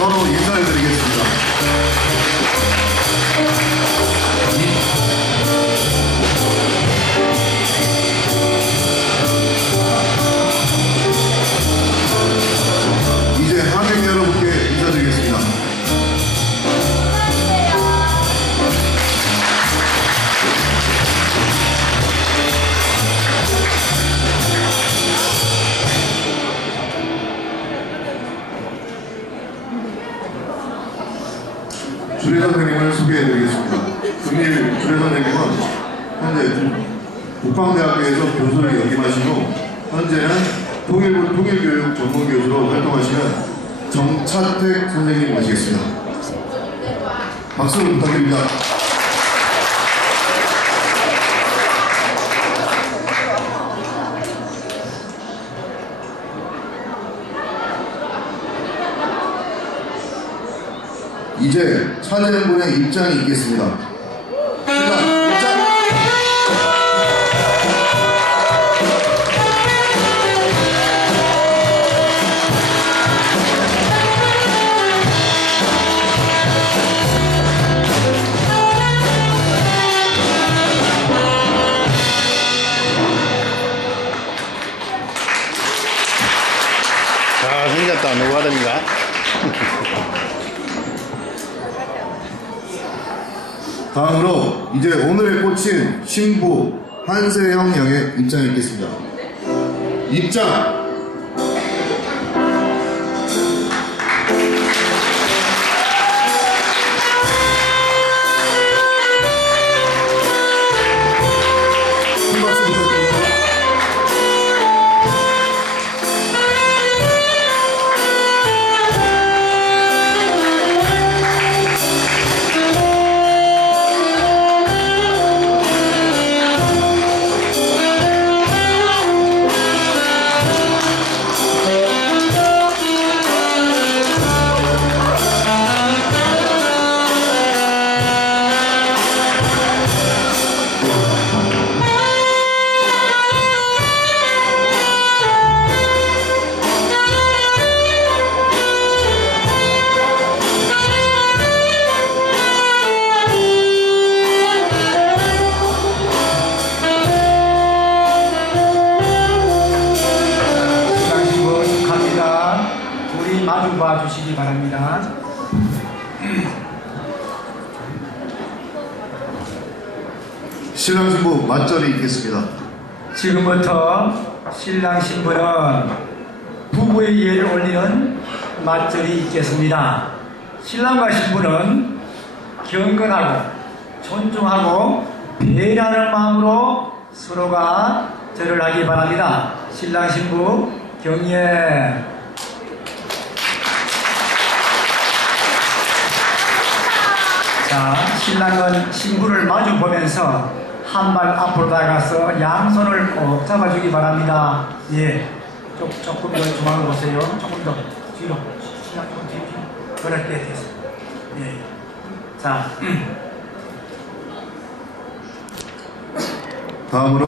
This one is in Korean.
서로 인사를 드리겠습니다. 주례 선생님을 소개해드리겠습니다. 금일 주례 선생님은 현재 국방대학교에서 교수를 역임하시고 현재는 통일부 통일교육 전문교수로 활동하시는 정차택 선생님 모시겠습니다. 박수 부탁드립니다. 이제 군의 입장이 있겠습니다. 잘 생겼다. 누구 하던가? 다음으로 이제 오늘의 꽃인 신부 한세영 양의 입장이 있겠습니다. 입장! 신랑 신부 맞절이 있겠습니다. 지금부터 신랑 신부는 부부의 예를 올리는 맞절이 있겠습니다. 신랑과 신부는 경건하고 존중하고 배려하는 마음으로 서로가 절을 하기 바랍니다. 신랑 신부 경례 자, 신랑은 신부를 마주 보면서 한 발 앞으로 다가가서 양손을 꼭 잡아주기 바랍니다. 예. 조, 조금 더 중앙을 보세요. 조금 더 뒤로. 그렇게 됐어. 예. 자, 다음으로